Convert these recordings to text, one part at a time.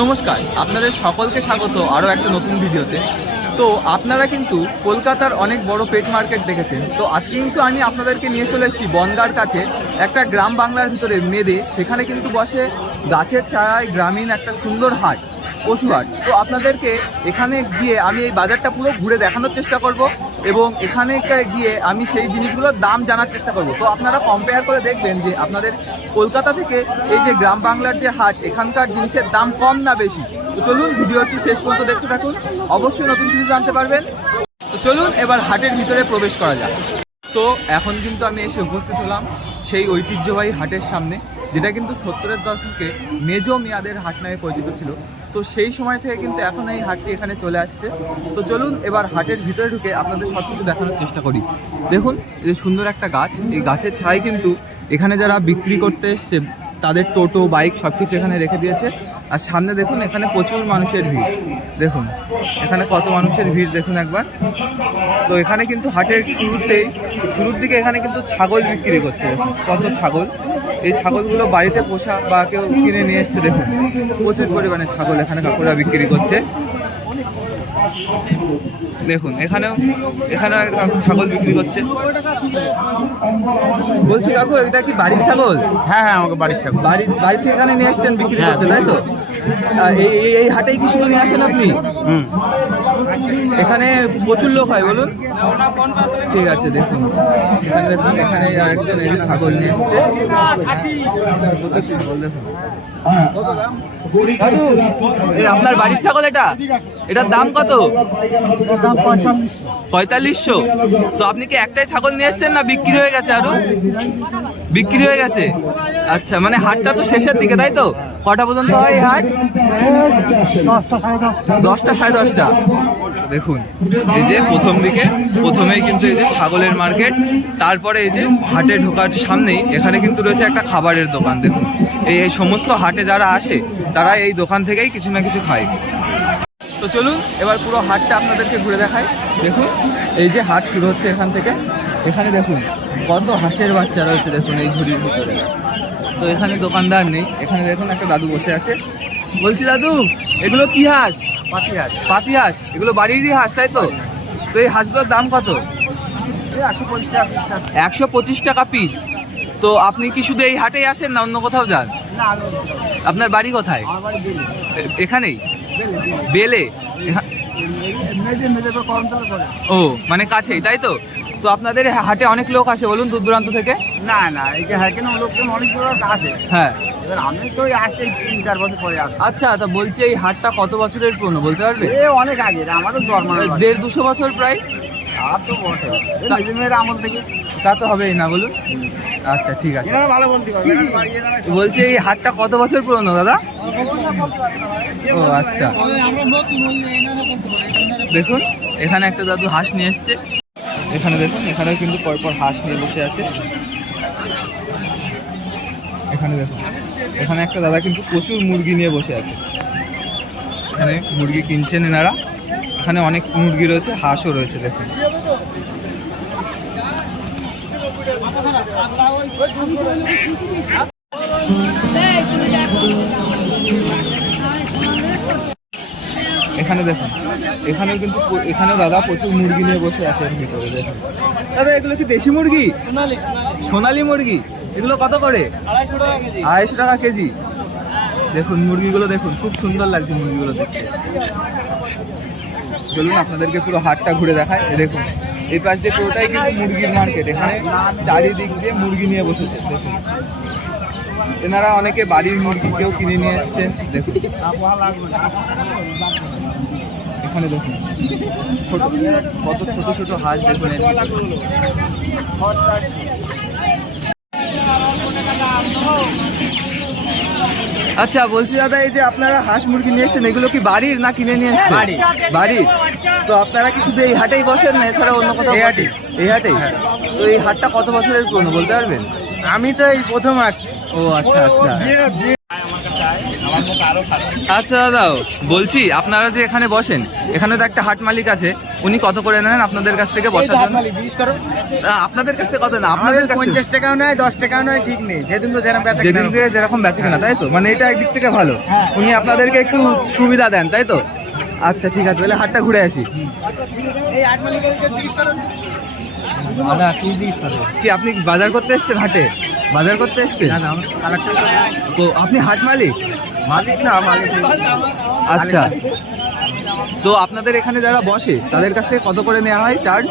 নমস্কার, আপনাদের সকলকে স্বাগত আরও একটা নতুন ভিডিওতে। তো আপনারা কিন্তু কলকাতার অনেক বড় পেট মার্কেট দেখেছেন। তো আজকে কিন্তু আমি আপনাদেরকে নিয়ে চলে এসেছি বনগার কাছে, একটা গ্রাম বাংলার ভিতরে মেদে, সেখানে কিন্তু বসে গাছের ছায়ায় গ্রামীণ একটা সুন্দর হাট পশু হাট তো আপনাদেরকে এখানে গিয়ে আমি এই বাজারটা পুরো ঘুরে দেখানোর চেষ্টা করব। এবং এখানে গিয়ে আমি সেই জিনিসগুলোর দাম জানার চেষ্টা করব। তো আপনারা কম্পেয়ার করে দেখবেন যে আপনাদের কলকাতা থেকে এই যে গ্রাম বাংলার যে হাট, এখানকার জিনিসের দাম কম না বেশি? তো চলুন ভিডিওটি শেষ পর্যন্ত দেখতে থাকুন। অবশ্যই নতুন কিছু জানতে পারবেন। তো চলুন এবার হাটের ভিতরে প্রবেশ করা যাক। তো এখন কিন্তু আমি এসে উপস্থিত হলাম সেই ঐতিহ্যবাহী হাটের সামনে, যেটা কিন্তু সত্তরের দশকে মেজো মেয়াদের হাট নামে পরিচিত ছিল। তো সেই সময় থেকে কিন্তু এখন এই হাটটি এখানে চলে আসছে। তো চলুন এবার হাটের ভিতরে ঢুকে আপনাদের সব কিছু দেখানোর চেষ্টা করি। দেখুন, এই যে সুন্দর একটা গাছ, এই গাছের ছায় কিন্তু এখানে যারা বিক্রি করতে এসছে তাদের টোটো, বাইক সব কিছু এখানে রেখে দিয়েছে। আর সামনে দেখুন, এখানে প্রচুর মানুষের ভিড়। দেখুন, এখানে কত মানুষের ভিড়, দেখুন একবার। তো এখানে কিন্তু হাটের শুরুতেই, শুরুর দিকে এখানে কিন্তু ছাগল বিক্রি করছে, দেখুন, কত ছাগল। এই ছাগলগুলো বাড়িতে পোষা বা কেউ কিনে নিয়ে এসছে, দেখুন, প্রচুর পরিমাণে ছাগল এখানে কাকুরা বিক্রি করছে। দেখুন এখানেও এখানে কাকু ছাগল বিক্রি করছে। বলছি কাকু এটা কি বাড়ির ছাগল? হ্যাঁ হ্যাঁ আমাকে বাড়ির ছাগল। বাড়ি বাড়ি থেকে এখানে নিয়ে এসছেন বিক্রি হ্যাঁ, করতে তাই তো? এই এই- এই হাটেই কি শুধু নিয়ে আসেন আপনি? হুম। এখানে প্রচুর লোক হয়, বলুন। ঠিক আছে, দেখুন। এখানে দেখুন, এখানে আরেকজন যে ছাগল নিয়ে এসছে। প্রচুর ছাগল, দেখুন। দাদু আপনার বাড়ির ছাগল এটা? এটার দাম কত? পঁয়তাল্লিশশো। তো আপনি কি একটাই ছাগল নিয়ে এসছেন না বিক্রি হয়ে গেছে আরও? বিক্রি হয়ে গেছে। আচ্ছা মানে হাটটা তো শেষের দিকে, তাই তো? কটা পর্যন্ত হয় এই হাট? দশটা, সাড়ে দশটা। দেখুন, এই যে প্রথম দিকে, প্রথমেই কিন্তু এই যে ছাগলের মার্কেট, তারপরে এই যে হাটে ঢোকার সামনেই এখানে কিন্তু রয়েছে একটা খাবারের দোকান, দেখুন। এই এই সমস্ত হাটে যারা আসে, তারা এই দোকান থেকেই কিছু না কিছু খায়। তো চলুন, এবার পুরো হাটটা আপনাদেরকে ঘুরে দেখাই। দেখুন, এই যে হাট শুরু হচ্ছে এখান থেকে। এখানে দেখুন, কত হাঁসের বাচ্চা রয়েছে, দেখুন, এই ঝুড়ির ভিতরে। তো এখানে দোকানদার নেই। এখানে দেখুন একটা দাদু বসে আছে। বলছি দাদু এগুলো কি হাঁস? পাতি আছে পাতি হাঁস। এগুলো বাড়িরই হাঁস তাই তো? তো এই হাঁসগুলোর দাম কত? একশো পঁচিশ টাকা পিস তো আপনি কি শুধু এই হাটেই আসেন না অন্য কোথাও যান? আপনার বাড়ি কোথায়? এখানেই? বেলে ও মানে কাছেই তাই তো? তো আপনাদের হাটে অনেক লোক আসে বলুন দূর দূরান্ত থেকে? না না এই যে হ্যাঁ কেন লোকজন অনেক দূর আসে। হ্যাঁ। এবার আমি তো আসছি তিন চার বছর পরে আসি আচ্ছা তা বলছি এই হাটটা কত বছরের পুরনো বলতে পারবে? এ অনেক আগে আমাদের জন্মানো বাড়ি। দেড় দুশো বছর প্রায়? আর তো বটে। মেয়েরা আমল থেকে। তা তো হবেই না বলুন। আচ্ছা ঠিক আছে। ভালো বলতে বলছি এই হাটটা কত বছর পুরনো দাদা? ও আচ্ছা। দেখুন এখানে একটা দাদু হাঁস নিয়ে এসছে। এখানে দেখুন, এখানেও কিন্তু পরপর হাঁস নিয়ে বসে আছে। এখানে দেখুন, এখানে একটা দাদা কিন্তু প্রচুর মুরগি নিয়ে বসে আছে। এখানে মুরগি কিনছেন এনারা। এখানে অনেক মুরগি রয়েছে, হাঁসও রয়েছে, দেখুন। এখানে দেখুন এখানেও কিন্তু এখানেও দাদা প্রচুর মুরগি নিয়ে বসে আছে এর ভিতরে দেখুন। দাদা এগুলো কি দেশি মুরগি? সোনালি মুরগি? এগুলো কত করে? আড়াইশো টাকা কেজি। দেখুন মুরগিগুলো দেখুন খুব সুন্দর লাগছে মুরগিগুলো দেখতে। চলুন আপনাদেরকে পুরো হাটটা ঘুরে দেখায় এ দেখুন এই পাশ দিয়ে পুরোটাই কিন্তু মুরগির মার্কেট এখানে চারিদিক দিয়ে মুরগি নিয়ে বসেছে দেখুন। এনারা অনেকে বাড়ির মুরগি কেউ কিনে নিয়ে এসছেন দেখুন। এখানে দেখুন ছোট কত ছোট ছোট হাঁস দেখুন আচ্ছা বলছি দাদা এই যে আপনারা হাঁস মুরগি নিয়ে এসেছেন এগুলো কি বাড়ির না কিনে নিয়ে এসেছেন? বাড়ির। তো আপনারা কি শুধু এই হাটেই বসেন না এছাড়া অন্য কোথাও এই হাটে এই হাটেই? তো এই হাটটা কত বছরের পুরনো বলতে পারবেন? আমি তো এই প্রথম আসছি। ও আচ্ছা আচ্ছা। আচ্ছা দাদা বলছি আপনারা যে এখানে বসেন এখানে তো একটা হাট মালিক আছে উনি কত করে নেন আপনাদের কাছ থেকে বসার জন্য? আপনাদের কাছ থেকে কত না আপনাদের কাছ থেকে? পঞ্চাশ টাকাও নেয় দশ টাকাও নেয় ঠিক নেই। যেদিন তো যেরকম বেচা যেদিন কেনা থেকে যেরকম বেচে কেনা তাই তো? মানে এটা একদিক থেকে ভালো। উনি আপনাদেরকে একটু সুবিধা দেন তাই তো? আচ্ছা ঠিক আছে তাহলে হাটটা ঘুরে আসি। এই আট মালিকের জিজ্ঞেস করুন দাদা কি জিজ্ঞেস কি আপনি বাজার করতে এসেছেন হাটে? বাজার করতে এসেছেন? তো আপনি হাট মালিক? মালিক না মালিক আচ্ছা। তো আপনাদের এখানে যারা বসে তাদের কাছ থেকে কত করে নেওয়া হয় চার্জ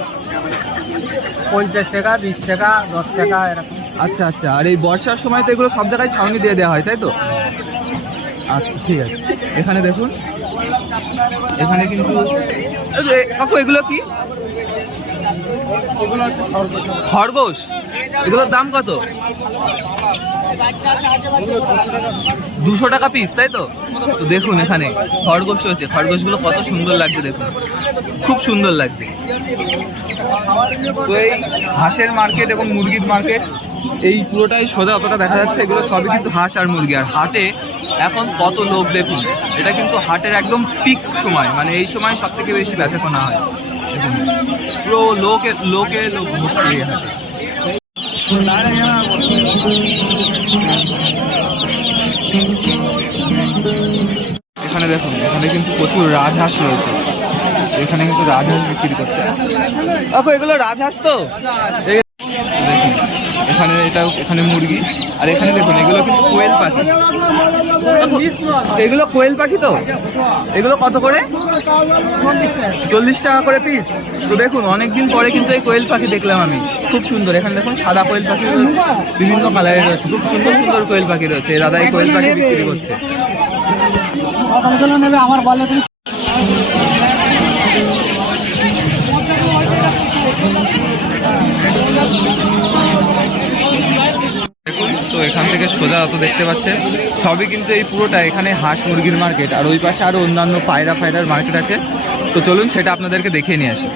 পঞ্চাশ টাকা বিশ টাকা দশ টাকা এরকম। আচ্ছা আচ্ছা। আর এই বর্ষার সময় তো এগুলো সব জায়গায় ছাউনি দিয়ে দেওয়া হয় তাই তো? আচ্ছা ঠিক আছে। এখানে দেখুন। এখানে কিন্তু কাকু এগুলো কি? খরগোশ? এগুলোর দাম কত? দুশো টাকা পিস তাই তো? তো দেখুন এখানে, খরগোশ রয়েছে। খরগোশগুলো কত সুন্দর লাগছে দেখুন। খুব সুন্দর লাগছে। তো এই হাঁসের মার্কেট এবং মুরগির মার্কেট এই পুরোটাই সোজা অতটা দেখা যাচ্ছে। এগুলো সবই কিন্তু হাঁস আর মুরগি। আর হাটে এখন কত লোক দেখুন। এটা কিন্তু হাটের একদম পিক সময়। মানে এই সময় সব থেকে বেশি বেচা হয়। পুরো লোকে লোকে লোক এখানে দেখুন, এখানে কিন্তু প্রচুর রাজহাঁস রয়েছে। এখানে কিন্তু রাজহাঁস বিক্রি করছে। এগুলো রাজহাঁস তো? দেখুন, এখানে এটা, এখানে মুরগি। আর এখানে দেখুন, এগুলো কিন্তু কোয়েল পাখি। এগুলো কোয়েল পাখি তো? এগুলো কত করে? চল্লিশ টাকা করে পিস তো দেখুন, অনেকদিন পরে কিন্তু এই কোয়েল পাখি দেখলাম আমি। খুব সুন্দর। এখানে দেখুন, সাদা কোয়েল পাখি রয়েছে, বিভিন্ন কালারের রয়েছে। খুব সুন্দর সুন্দর কোয়েল পাখি রয়েছে। দাদা এই কোয়েল পাখি বিক্রি করছে। থেকে সোজা যত দেখতে পাচ্ছেন। সবই কিন্তু এই পুরোটা এখানে হাঁস মুরগির মার্কেট আর ওই পাশে আরও অন্যান্য পায়রা ফায়রার মার্কেট আছে। তো চলুন সেটা আপনাদেরকে দেখিয়ে নিয়ে আসি।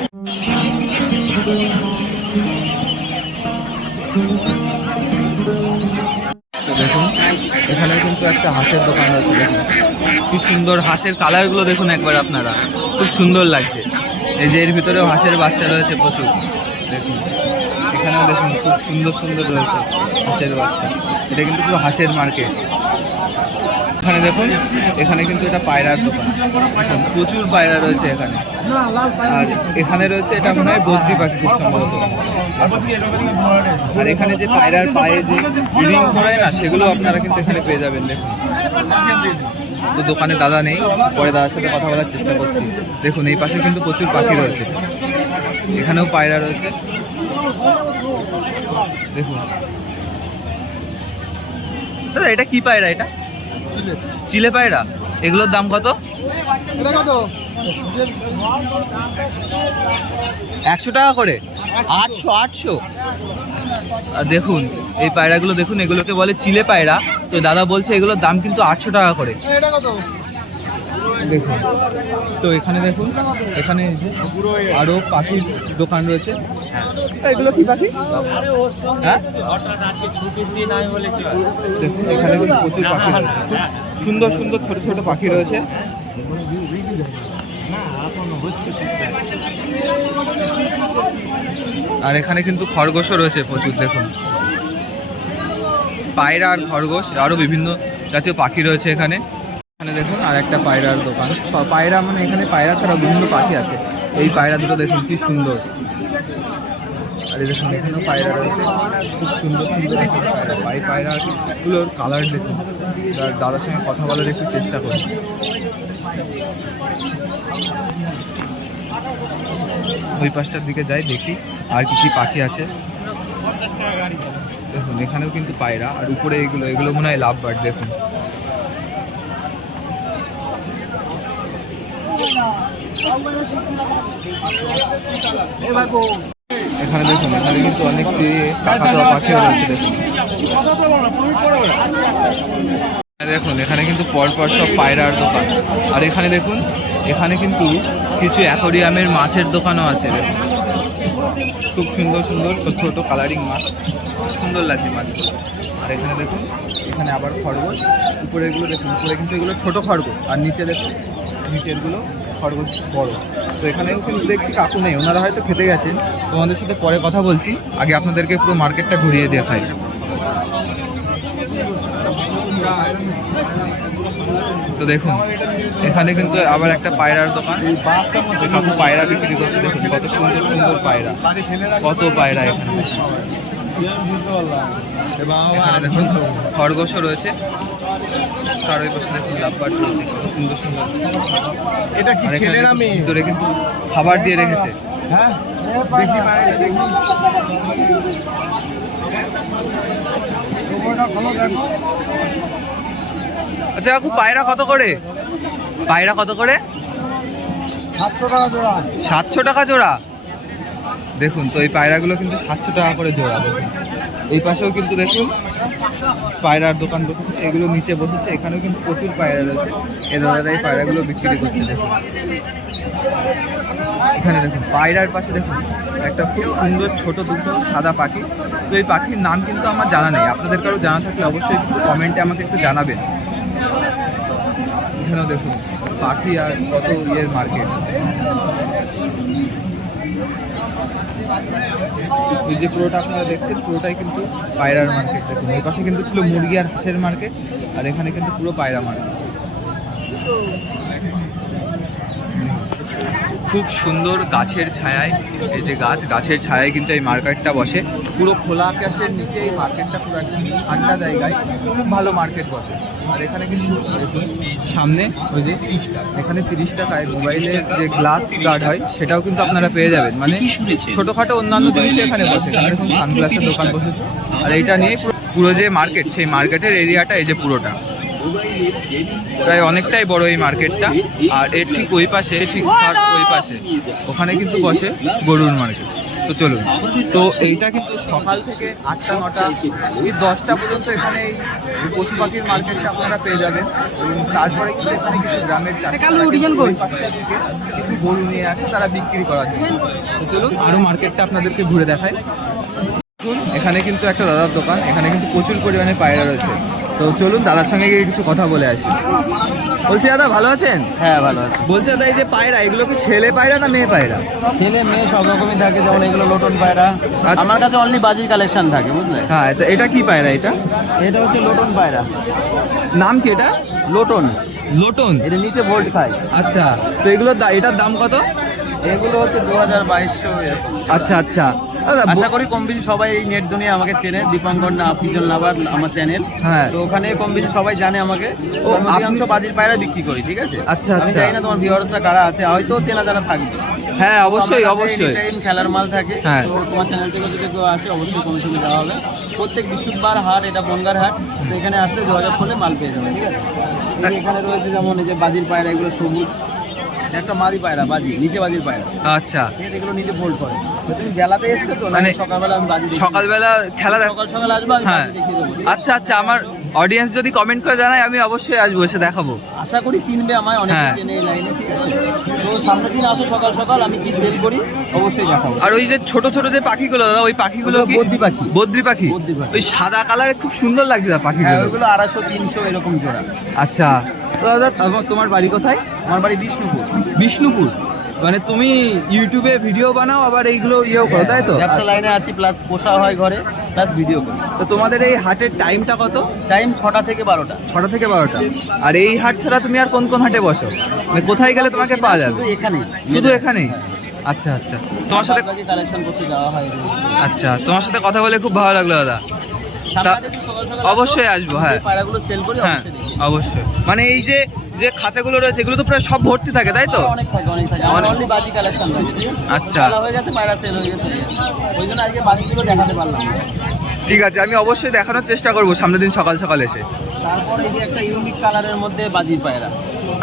দেখুন এখানে কিন্তু একটা হাঁসের দোকান আছে। কি সুন্দর হাঁসের কালারগুলো দেখুন একবার আপনারা। খুব সুন্দর লাগছে। এই যে এর ভিতরেও হাঁসের বাচ্চা রয়েছে প্রচুর। দেখুন, এখানেও দেখুন, খুব সুন্দর সুন্দর রয়েছে হাঁসের বাচ্চা। এটা কিন্তু পুরো হাঁসের মার্কেট এখানে দেখুন, এখানে কিন্তু এটা পায়রার দোকান। প্রচুর পায়রা রয়েছে এখানে। আর এখানে রয়েছে এটা মনে হয় বদ্রি পাখি খুব সম্ভবত। আর এখানে যে পায়রার পায়ে যে রিং পড়ে না, সেগুলো আপনারা কিন্তু এখানে পেয়ে যাবেন, দেখুন। তো দোকানে দাদা নেই, পরে দাদার সাথে কথা বলার চেষ্টা করছি। দেখুন, এই পাশে কিন্তু প্রচুর পাখি রয়েছে। এখানেও পায়রা রয়েছে। দেখুন দাদা এটা কি পায়রা এটা? চিলে। পায়রা? এগুলোর দাম কত? একশো টাকা করে? আটশো আটশো। আর দেখুন এই পায়রাগুলো দেখুন এগুলোকে বলে চিলে পায়রা। তো দাদা বলছে এগুলোর দাম কিন্তু আটশো টাকা করে। দেখুন। তো এখানে দেখুন, এখানে এই যে আরও পাখির দোকান রয়েছে। এগুলো কি পাখি? হ্যাঁ? দেখুন, এখানে প্রচুর পাখি রয়েছে। সুন্দর সুন্দর ছোট ছোট পাখি রয়েছে। আর এখানে কিন্তু খরগোশও রয়েছে প্রচুর, দেখুন। পায়রা আর খরগোশ আরও বিভিন্ন জাতীয় পাখি রয়েছে এখানে। এখানে দেখুন আর একটা পায়রার দোকান। পায়রা মানে এখানে পায়রা ছাড়াও বিভিন্ন পাখি আছে। এই পায়রা দুটো দেখুন কি সুন্দর। আর দেখুন, এখানেও পায়রা রয়েছে। খুব সুন্দর সুন্দর। এই পায়রাগুলোর কালার দেখুন। আর দাদার সঙ্গে কথা বলার একটু চেষ্টা করুন ওই পাশটার দিকে যাই, দেখি আর কি কি পাখি আছে। দেখুন, এখানেও কিন্তু পায়রা। আর উপরে এগুলো এগুলো মনে হয় লাভ বার্ড দেখুন। এখানে দেখুন, এখানে কিন্তু অনেক যে পাখিও রয়েছে, দেখুন। দেখুন, এখানে কিন্তু পরপর সব পায়রার দোকান। আর এখানে দেখুন, এখানে কিন্তু কিছু অ্যাকোরিয়ামের মাছের দোকানও আছে, দেখুন। খুব সুন্দর সুন্দর ছোট ছোট কালারিং মাছ। সুন্দর লাগছে মাছগুলো। আর এখানে দেখুন, এখানে আবার খরগোশ। উপরে এগুলো দেখুন, উপরে কিন্তু এগুলো ছোট খরগোশ। আর নিচে দেখুন, নিচেরগুলো খরগোশ বড়। তো এখানেও কিন্তু দেখছি কাকু নেই, ওনারা হয়তো খেতে গেছেন। তোমাদের সাথে পরে কথা বলছি। আগে আপনাদেরকে পুরো মার্কেটটা ঘুরিয়ে দেখাই। তো দেখুন, এখানে কিন্তু আবার একটা পায়রার দোকান। কাকু পায়রা বিক্রি করছে, দেখুন কত সুন্দর সুন্দর পায়রা। কত পায়রা এখানে। খরগোশও রয়েছে। তার ওই পাশে দেখুন লাভবার্ড রয়েছে কত সুন্দর সুন্দর। এটা কি ছেলে না মেয়ে ভিতরে কিন্তু খাবার দিয়ে রেখেছে। হ্যাঁ? দেখি বাইরে দেখি। আচ্ছা কাকু পায়রা কত করে? পায়রা কত করে? সাতশো টাকা জোড়া। সাতশো টাকা জোড়া? দেখুন, তো এই পায়রাগুলো কিন্তু সাতশো টাকা করে জোড়া, দেখুন। এই পাশেও কিন্তু দেখুন, পায়রার দোকান বসেছে, এগুলো নিচে বসেছে, এখানেও কিন্তু প্রচুর পায়রা রয়েছে। এ দাদারা এই পায়রাগুলো বিক্রি করছে, দেখুন। এখানে দেখুন, পায়রার পাশে দেখুন, একটা খুব সুন্দর ছোট দুটো সাদা পাখি। তো এই পাখির নাম কিন্তু আমার জানা নেই, আপনাদের কারও জানা থাকলে অবশ্যই কিন্তু কমেন্টে আমাকে একটু জানাবেন। এখানেও দেখুন, পাখি আর কত ইয়ের মার্কেট। এই যে পুরোটা আপনারা দেখছেন, পুরোটাই কিন্তু পায়রার মার্কেট দেখুন। ওই পাশে কিন্তু ছিল মুরগি আর হাঁসের মার্কেট আর এখানে কিন্তু পুরো পায়রা মার্কেট খুব সুন্দর গাছের ছায়ায় এই যে গাছ গাছের ছায়ায় কিন্তু এই মার্কেটটা বসে। পুরো খোলা আকাশের নিচে এই মার্কেটটা পুরো একদম ঠান্ডা জায়গায় খুব ভালো মার্কেট বসে। আর এখানে কিন্তু সামনে ওই যে এখানে তিরিশ টাকায় মোবাইলের যে গ্লাস গার্ড হয় সেটাও কিন্তু আপনারা পেয়ে যাবেন। মানে ছোটোখাটো অন্যান্য জিনিস এখানে বসে এখানে সানগ্লাসের দোকান বসেছে। আর এইটা নিয়ে পুরো- পুরো যে মার্কেট সেই মার্কেটের এরিয়াটা এই যে পুরোটা। প্রায় অনেকটাই বড় এই মার্কেটটা। আর এর ঠিক ওই পাশে ঠিক ওই পাশে। ওখানে কিন্তু বসে গরুর মার্কেট। তো চলুন। তো এইটা কিন্তু সকাল থেকে আটটা নটা এই দশটা পর্যন্ত এখানে এই পশু পাখির মার্কেটটা আপনারা পেয়ে যাবেন। এবং তারপরে কিন্তু এখানে কিছু গ্রামের কিছু গরু নিয়ে আসে তারা বিক্রি করার জন্য। তো চলুন আরও মার্কেটটা আপনাদেরকে ঘুরে দেখায় এখানে কিন্তু একটা দাদার দোকান। এখানে কিন্তু প্রচুর পরিমাণে পায়রা রয়েছে। তো চলুন দাদার সঙ্গে গিয়ে কিছু কথা বলে আসি। বলছি দাদা ভালো আছেন? হ্যাঁ ভালো আছে। বলছি দাদা এই যে পায়রা এগুলো কি ছেলে পায়রা না মেয়ে পায়রা? ছেলে মেয়ে সব রকমই থাকে যেমন এগুলো লোটন পায়রা। আচ্ছা। আমার কাছে অনলি বাজির কালেকশন থাকে বুঝলে? হ্যাঁ তো এটা কি পায়রা এটা? এটা হচ্ছে লোটন পায়রা। নাম কি এটা? লোটন। লোটন। এটা নিচে ভোল্ট খায়। আচ্ছা তো এগুলো এটার দাম কত? এগুলো হচ্ছে দু হাজার বাইশশো আচ্ছা আচ্ছা। আশা করি কম বেশি সবাই এই নেট দুনিয়া আমাকে চেনে দীপঙ্কর না পিজন লাভার আমার চ্যানেল হ্যাঁ। তো ওখানে কম বেশি সবাই জানে আমাকে। ও, অধিকাংশ বাজির পায়রা বিক্রি করি ঠিক আছে? আচ্ছা, আমি আচ্ছা। জানি না তোমার ভিউয়ার্সরা কারা আছে হয়তো চেনা জানা থাকবে। হ্যাঁ অবশ্যই অবশ্যই। anytime খেলার মাল থাকে। হ্যাঁ। তো তোমার চ্যানেল থেকে যদি কেউ আসে অবশ্যই কোনো সময় যাওয়া হবে। প্রত্যেক বৃহস্পতিবার হাট এটা বনগার হাট তো এখানে আসলে যোগাযোগ করলে মাল পেয়ে যাবে ঠিক আছে? এখানে রয়েছে যেমন এই যে বাজির পায়রা এগুলো সবুজ। একটা মাদি পায়রা বাজি নিচে বাজির পায়রা। আচ্ছা। এগুলো নিচে ফোল্ড করে। তুমি বেলাতে এসছো তো মানে সকালবেলা আমি বাজি সকালবেলা খেলা সকাল সকাল আসব হ্যাঁ? আচ্ছা আচ্ছা আমার অডিয়েন্স যদি কমেন্ট করে জানায় আমি অবশ্যই আসব এসে দেখাবো। আশা করি চিনবে আমায় অনেকে হ্যাঁ। চেনে এই লাইনে ঠিক আছে? তো সামনের দিন আসো সকাল সকাল আমি কি সেল করি অবশ্যই দেখাবো। আর ওই যে ছোট ছোট যে পাখিগুলো দাদা ওই পাখিগুলো কি? বদ্রি পাখি। বদ্রি পাখি। ওই সাদা কালারে খুব সুন্দর লাগছে দাদা হ্যাঁ পাখিগুলো। ওইগুলো আড়াইশো তিনশো এরকম জোড়া। আচ্ছা। দাদা তোমার- তোমার বাড়ি কোথায় আমার বাড়ি বিষ্ণুপুর বিষ্ণুপুর মানে তুমি ইউটিউবে ভিডিও বানাও আবার এইগুলো ইয়েও করো তাই তো ব্যবসা লাইনে আছি প্লাস পোষা হয় ঘরে প্লাস ভিডিও করি তো তোমাদের এই হাটের টাইমটা কত টাইম ছটা থেকে বারোটা ছটা থেকে বারোটা আর এই হাট ছাড়া তুমি আর কোন কোন হাটে বসো মানে কোথায় গেলে তোমাকে পাওয়া যাবে শুধু এখানে শুধু এখানেই আচ্ছা আচ্ছা তোমার সাথে কালেকশন করতে যাওয়া হয় আচ্ছা তোমার সাথে কথা বলে খুব ভালো লাগল দাদা অবশ্যই আসব, হ্যাঁ। পায়রাগুলো সেল করি হ্যাঁ অবশ্যই মানে এই যে যে খাঁচাগুলো রয়েছে এগুলো তো প্রায় সব ভর্তি থাকে তাই তো? অনেক থাকে অনেক থাকে। আমার অনলি বাজি কালেকশন? আচ্ছা। হয়ে গেছে পায়রা সেল হয়ে গেছে। ওই জন্য আজকে বাজিগুলো দেখাতে পারলাম ঠিক আছে আমি অবশ্যই দেখানোর চেষ্টা করব সামনের দিন সকাল সকাল এসে। তারপর এই যে একটা ইউনিক কালারের মধ্যে বাজির পায়রা।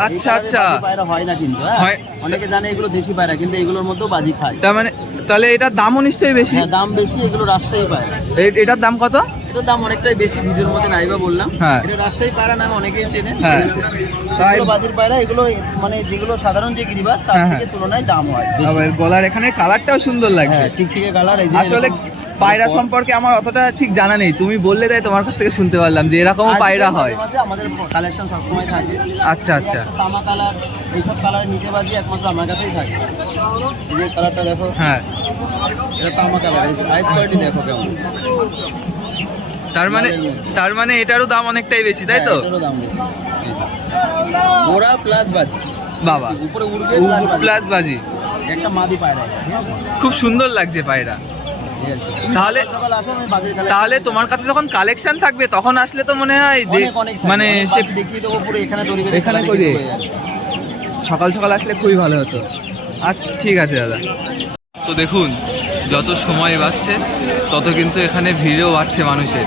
আচ্ছা, আচ্ছা। পায়রা হয় না কিন্তু হ্যাঁ? হয়। অনেকে জানে এগুলো দেশি পায়রা কিন্তু এগুলোর মধ্যেও বাজি খায়। তার মানে তাহলে এটার দামও নিশ্চয়ই বেশি? হ্যাঁ দাম বেশি এগুলো রাজশাহী পায়রা। এটার দাম কত? এটার দাম অনেকটাই বেশি ভিডিওর মধ্যে নাইবা বললাম। হ্যাঁ। এটা রাজশাহী পায়রা নামে অনেকেই চেনে হ্যাঁ। তাই- বাজির পায়রা এগুলো মানে যেগুলো সাধারণ যে গিরিবাস তার হ্যাঁ, থেকে তুলনায় দাম হয়। আবার গলার এখানে কালারটাও সুন্দর লাগছে। হ্যাঁ চিকচিকে কালার এই যে আসলে পায়রা সম্পর্কে আমার অতটা ঠিক জানা নেই। তুমি বললে তাই তোমার কাছ থেকে শুনতে পারলাম যে এরকমও পায়রা হয়। আমাদের কালেকশন সবসময় থাকে। আচ্ছা আচ্ছা। তামা কালার এইসব কালার নিচে বাজি একমাত্র আমার কাছেই থাকে। এই যে কালারটা দেখো। হ্যাঁ। এটা তামা কালার আইস কোয়ালিটি দেখো কেমন। তার মানে তার মানে এটারও দাম অনেকটাই বেশি তাই তো? হ্যাঁ, দাম বেশি। ওরা প্লাস বাজি। বাবা। উপরে উড়বে প্লাস বাজি। একটা মাদি পায়রা? খুব সুন্দর লাগছে পায়রা। তাহলে- তাহলে তোমার কাছে যখন কালেকশন থাকবে তখন আসলে তো মনে হয় মানে সে দেখিয়ে দেবো পুরো এখানে তৈরি এখানে। সকাল সকাল আসলে খুবই ভালো হতো। আচ্ছা ঠিক আছে দাদা। তো দেখুন যত সময় বাড়ছে তত কিন্তু এখানে ভিড়ও বাড়ছে মানুষের।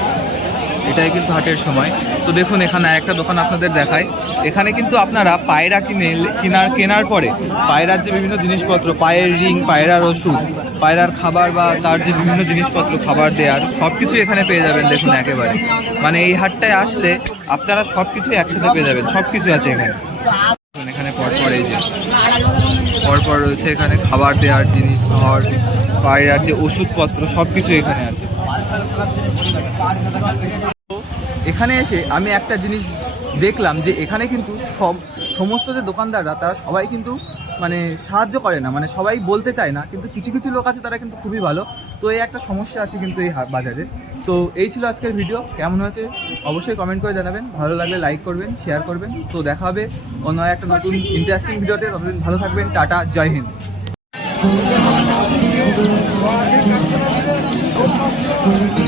এটাই কিন্তু হাটের সময়। তো দেখুন, এখানে একটা দোকান আপনাদের দেখায় এখানে কিন্তু আপনারা পায়রা কিনে কেনার কেনার পরে পায়রার যে বিভিন্ন জিনিসপত্র, পায়ের রিং, পায়রার ওষুধ, পায়রার খাবার বা তার যে বিভিন্ন জিনিসপত্র, খাবার দেওয়ার সব কিছু এখানে পেয়ে যাবেন দেখুন একেবারে। মানে এই হাটটায় আসলে আপনারা সব কিছু একসাথে পেয়ে যাবেন সব কিছু আছে এখানে। এখানে পরপর এই যে, পরপর রয়েছে এখানে খাবার দেওয়ার জিনিস। ঘর বাইরের যে ওষুধপত্র সব কিছু এখানে আছে। এখানে এসে আমি একটা জিনিস দেখলাম যে এখানে কিন্তু সব, সমস্ত যে দোকানদাররা, তারা সবাই কিন্তু মানে সাহায্য করে না মানে সবাই বলতে চায় না, কিন্তু কিছু কিছু লোক আছে তারা কিন্তু খুবই ভালো। তো এই একটা সমস্যা আছে কিন্তু এই বাজারে। তো এই ছিল আজকের ভিডিও, কেমন হয়েছে অবশ্যই কমেন্ট করে জানাবেন। ভালো লাগলে লাইক করবেন শেয়ার করবেন। তো দেখা হবে অন্য একটা নতুন ইন্টারেস্টিং ভিডিওতে ততদিন ভালো থাকবেন, টাটা, জয় হিন্দ। Thank you.